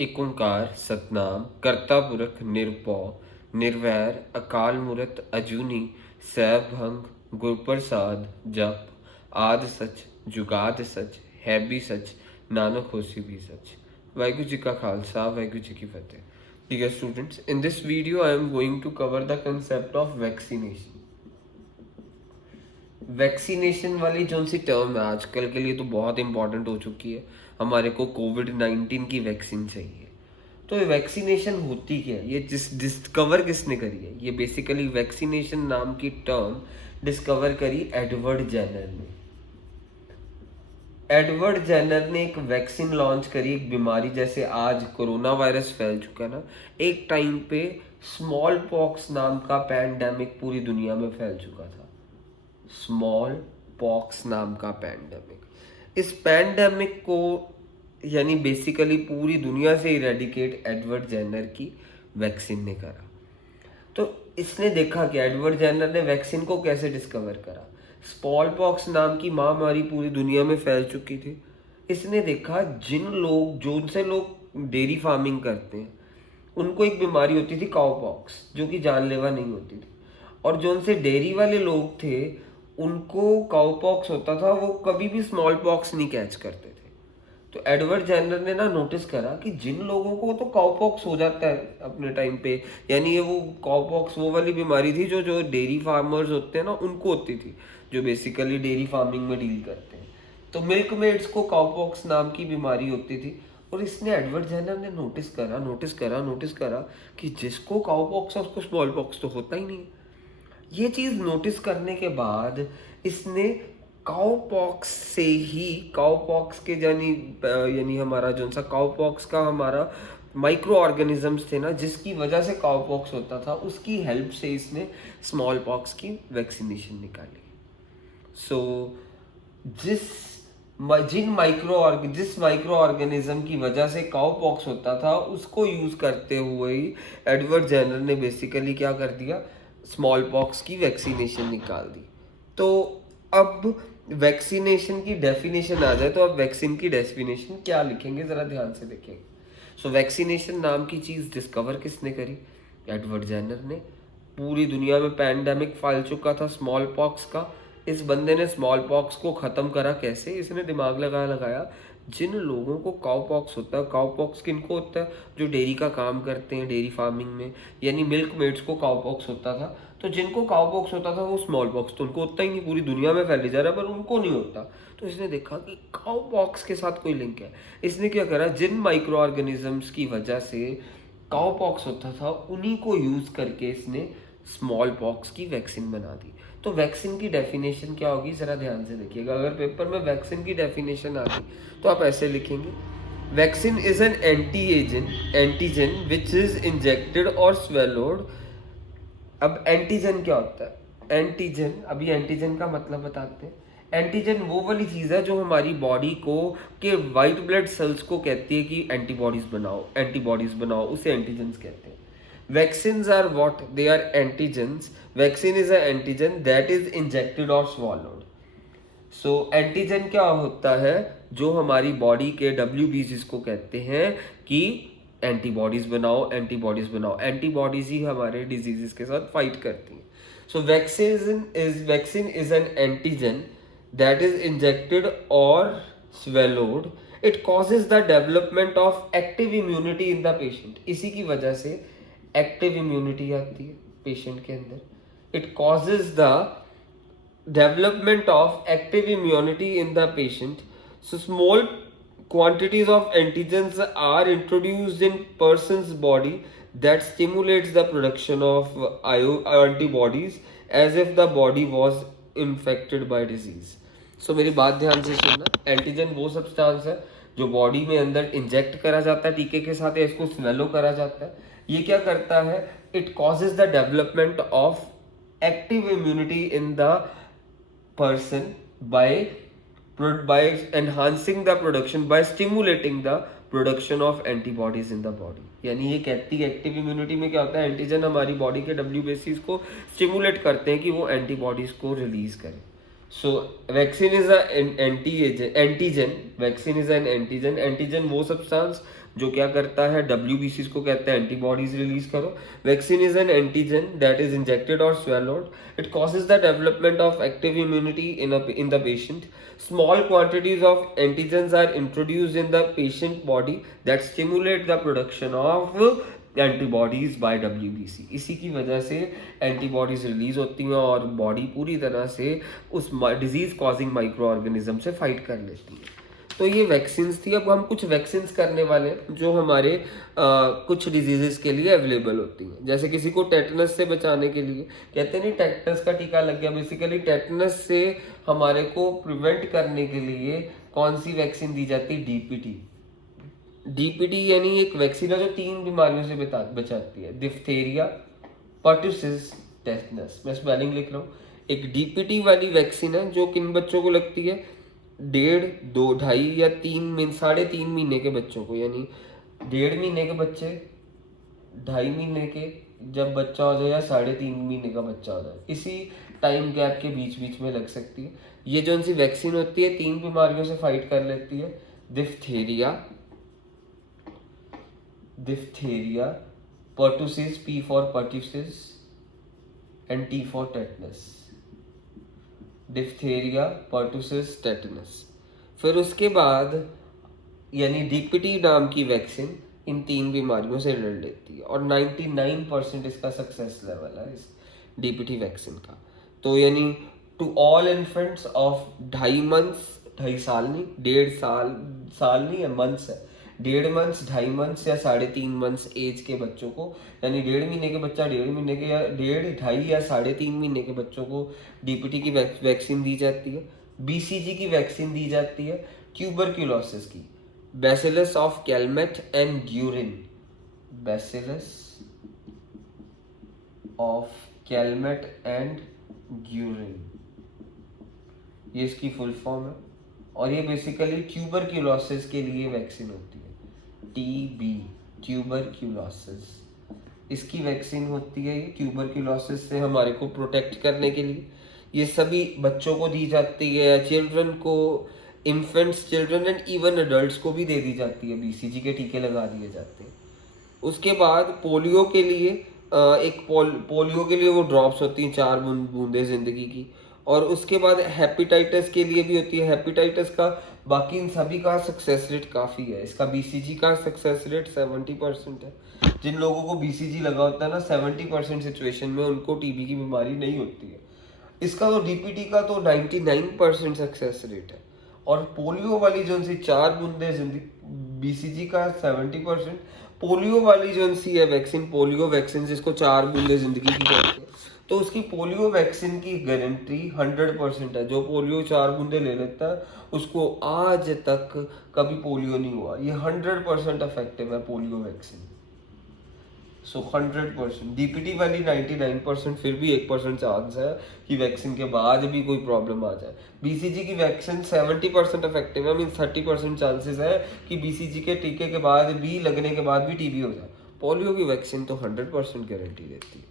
एक ओंकार सतनाम करता पुरख निरपौ निर्वैर अकाल मूरत अजूनी सैभंग गुरप्रसाद जप आद सच जुगाद सच है भी सच नानक होसी भी सच। वाहिगुरु जी का खालसा वाहिगुरु जी की फतेह। ठीक है students, in this video I am going to cover the concept of vaccination. Vaccination वाली जो सी टर्म है आजकल के लिए तो बहुत इंपॉर्टेंट हो चुकी है। हमारे को कोविड-19 की वैक्सीन चाहिए। तो ये वैक्सीनेशन होती क्या है, ये डिस्कवर किसने करी है? ये बेसिकली वैक्सीनेशन नाम की टर्म डिस्कवर करी एडवर्ड जेनर ने। एडवर्ड जेनर ने एक वैक्सीन लॉन्च करी एक बीमारी, जैसे आज कोरोना वायरस फैल चुका है ना, एक टाइम पे स्मॉल पॉक्स नाम का पैंडेमिक पूरी दुनिया में फैल चुका था। स्मॉल पॉक्स नाम का पैंडेमिक, इस पैंडेमिक को यानी बेसिकली पूरी दुनिया से इरेडिकेट एडवर्ड जेनर की वैक्सीन ने करा। तो इसने देखा कि एडवर्ड जेनर ने वैक्सीन को कैसे डिस्कवर करा। स्मॉल पॉक्स नाम की महामारी पूरी दुनिया में फैल चुकी थी। इसने देखा जो से लोग डेयरी फार्मिंग करते हैं उनको एक बीमारी होती थी काउ पॉक्स, जो कि जानलेवा नहीं होती थी। और जो उनसे डेयरी वाले लोग थे उनको काउ पॉक्स होता था, वो कभी भी स्मॉल पॉक्स नहीं कैच करते थे। तो एडवर्ड जेनर ने ना नोटिस करा कि जिन लोगों को तो काउ पॉक्स हो जाता है अपने टाइम पे, यानी ये वो काउ पॉक्स वो वाली बीमारी थी जो जो डेयरी फार्मर्स होते हैं ना उनको होती थी, जो बेसिकली डेयरी फार्मिंग में डील करते हैं। तो मिल्क मेड्स को काउ पॉक्स नाम की बीमारी होती थी। और इसने एडवर्ड जेनर ने नोटिस करा कि जिसको काउ पॉक्स है उसको स्मॉल पॉक्स तो होता ही नहीं। ये चीज़ नोटिस करने के बाद इसने काउ पॉक्स से ही काउ पॉक्स के यानी हमारा जो सा काउ पॉक्स का हमारा माइक्रो ऑर्गेनिजम्स थे ना, जिसकी वजह से काउ पॉक्स होता था, उसकी हेल्प से इसने स्मॉल पॉक्स की वैक्सीनेशन निकाली। सो जिस माइक्रो ऑर्गेनिज्म की वजह से काउ पॉक्स होता था उसको यूज करते हुए ही एडवर्ड जेनर ने बेसिकली क्या कर दिया, स्मॉल पॉक्स की वैक्सीनेशन निकाल दी। तो अब वैक्सीनेशन की डेफिनेशन आ जाए तो अब वैक्सीन की डेफिनेशन क्या लिखेंगे जरा ध्यान से देखेंगे। सो वैक्सीनेशन नाम की चीज डिस्कवर किसने करी? एडवर्ड जेनर ने। पूरी दुनिया में पैंडेमिक फैल चुका था स्मॉल पॉक्स का। इस बंदे ने स्मॉल पॉक्स को ख़त्म करा कैसे? इसने दिमाग लगाया जिन लोगों को काउ पॉक्स होता है, काउ पॉक्स किनको होता है? जो डेयरी का काम करते हैं डेयरी फार्मिंग में, यानी मिल्क मेड्स को काउ पॉक्स होता था। तो जिनको काउ पॉक्स होता था वो स्मॉल पॉक्स तो उनको होता ही नहीं, पूरी दुनिया में फैले जा रहा है पर उनको नहीं होता। तो इसने देखा कि काउ पॉक्स के साथ कोई लिंक है। इसने क्या करा, जिन माइक्रो ऑर्गेनिजम्स की वजह से काउ पॉक्स होता था उन्हीं को यूज़ करके इसने स्मॉल पॉक्स की वैक्सीन बना दी। तो वैक्सीन की डेफिनेशन क्या होगी जरा ध्यान से देखिएगा। अगर पेपर में वैक्सीन की डेफिनेशन आ गई तो आप ऐसे लिखेंगे, vaccine is an antigen which is injected और स्वेलोड। अब एंटीजन क्या होता है? एंटीजन, अभी एंटीजन का मतलब बताते हैं। एंटीजन वो वाली चीज़ है जो हमारी बॉडी को के वाइट ब्लड सेल्स को कहती है कि एंटीबॉडीज बनाओ, उसे एंटीजन्स कहते हैं। Vaccines are what? They are antigens. Vaccine is an antigen that is injected or swallowed. So antigen क्या होता है? जो हमारी बॉडी के WBCs को कहते हैं कि एंटीबॉडीज बनाओ। एंटीबॉडीज ही हमारे डिजीजेस के साथ फाइट करती हैं। So vaccine is an antigen that is injected और swallowed. It causes the development of active immunity in the patient. इसी की वजह से एक्टिव इम्यूनिटी आती है पेशेंट के अंदर। It causes the development of active immunity in the patient. So small quantities of antigens are introduced in person's body that stimulates the production of antibodies as if the body was infected by disease. So मेरी बात ध्यान से सुनना। Antigen वो substance है जो body में अंदर इंजेक्ट करा जाता है टीके के साथ, या इसको स्वेलो करा जाता है। ये क्या करता है? It causes the development of active immunity in the person by enhancing the production, by stimulating the production of antibodies in the body. यानी ये कहती है एक्टिव इम्यूनिटी में क्या होता है, एंटीजन हमारी बॉडी के WBCs को स्टिमुलेट करते हैं कि वो एंटीबॉडीज को रिलीज करें। So vaccine is antigen. Vaccine is an antigen. Antigen वो सब्सटेंस जो क्या करता है, WBC को कहते हैं एंटीबॉडीज रिलीज करो। Vaccine is an antigen that is injected और swallowed। It causes the development of active immunity in the patient. Small quantities of antigens are introduced in the patient body that stimulate the production of antibodies by WBC। इसी की वजह से antibodies release होती हैं और body पूरी तरह से उस डिजीज कॉजिंग माइक्रो ऑर्गेनिज्म से फाइट कर लेती है। तो ये वैक्सीन्स थी। अब हम कुछ वैक्सीन्स करने वाले हैं जो हमारे कुछ डिजीजेस के लिए अवेलेबल होती हैं। जैसे किसी को टेटनस से बचाने के लिए, कहते हैं नहीं टेटनस का टीका लग गया, बेसिकली टेटनस से हमारे को प्रिवेंट करने के लिए कौन सी वैक्सीन दी जाती है, DPT यानी एक वैक्सीन है जो 3 बीमारियों से बचाती है, डिफ्थेरिया, पर्टुसिस, टेटनस। मैं स्पेलिंग लिख रहा हूँ। एक DPT वाली वैक्सीन है जो किन बच्चों को लगती है, 1.5, 2, 2.5 या 3.5 महीने के बच्चों को, यानी 1.5 महीने के बच्चे, 2.5 महीने के जब बच्चा हो जाए या 3.5 महीने का बच्चा हो जाए, इसी टाइम गैप के बीच बीच में लग सकती है। ये जो सी वैक्सीन होती है 3 बीमारियों से फाइट कर लेती है, diphtheria, pertussis, P for pertussis and T for tetanus। Diphtheria, pertussis, tetanus. फिर उसके बाद यानी DPT नाम की वैक्सीन इन 3 बीमारियों से लड़ लेती है और 99% इसका सक्सेस लेवल है इस DPT वैक्सीन का। तो यानी to all infants of 2.5 months, 2.5 साल नहीं, 1.5 साल नहीं है, मंथ्स है, 1.5 मंथ्स, 2.5 मंथ्स या 3.5 मंथ्स एज के बच्चों को, यानी 1.5 महीने के बच्चा, 1.5 महीने के या 1.5, 2.5 या 3.5 महीने के बच्चों को DPT की वैक्सीन दी जाती है। BCG की वैक्सीन दी जाती है ट्यूबरक्यूलोसिस की, bacillus of Calmette and Guérin, bacillus of Calmette and Guérin, ये इसकी फुल फॉर्म है। और ये बेसिकली ट्यूबरक्यूलोसिस के लिए वैक्सीन होती है, TB, ट्यूबरक्यूलोसिस। इसकी वैक्सीन होती है, ये ट्यूबरक्यूलोसिस से हमारे को प्रोटेक्ट करने के लिए ये सभी बच्चों को दी जाती है, चिल्ड्रन को, infants, children and even adults को भी दे दी जाती है, BCG के टीके लगा दिए जाते हैं। उसके बाद पोलियो के लिए पोलियो के लिए वो ड्रॉप्स होती हैं, 4 बूंदें जिंदगी की। और उसके बाद हेपेटाइटिस के लिए भी होती है। हेपेटाइटिस का बाकी इन सभी का सक्सेस रेट काफ़ी है, इसका BCG का सक्सेस रेट 70% है। जिन लोगों को BCG लगा होता है ना, 70% सिचुएशन में उनको TB की बीमारी नहीं होती है। इसका तो DPT का तो 99% सक्सेस रेट है। और पोलियो वाली जो सी 4 बूंदे जिंदगी, BCG का 70%। पोलियो वाली जो सी है वैक्सीन, पोलियो वैक्सीन जिसको 4 बूंदे जिंदगी की कहते हैं, तो उसकी पोलियो वैक्सीन की गारंटी 100% है। जो पोलियो 4 बूंदे ले लेता है उसको आज तक कभी पोलियो नहीं हुआ। ये 100% इफेक्टिव है पोलियो वैक्सीन। सो 100%। DPT वाली 99%, फिर भी 1% चांस है कि वैक्सीन के बाद भी कोई प्रॉब्लम आ जाए। BCG की वैक्सीन 70% इफेक्टिव है, मीन 30% चांसेस है कि BCG के टीके के बाद भी, लगने के बाद भी TB हो जाए। पोलियो की वैक्सीन तो 100% गारंटी देती है।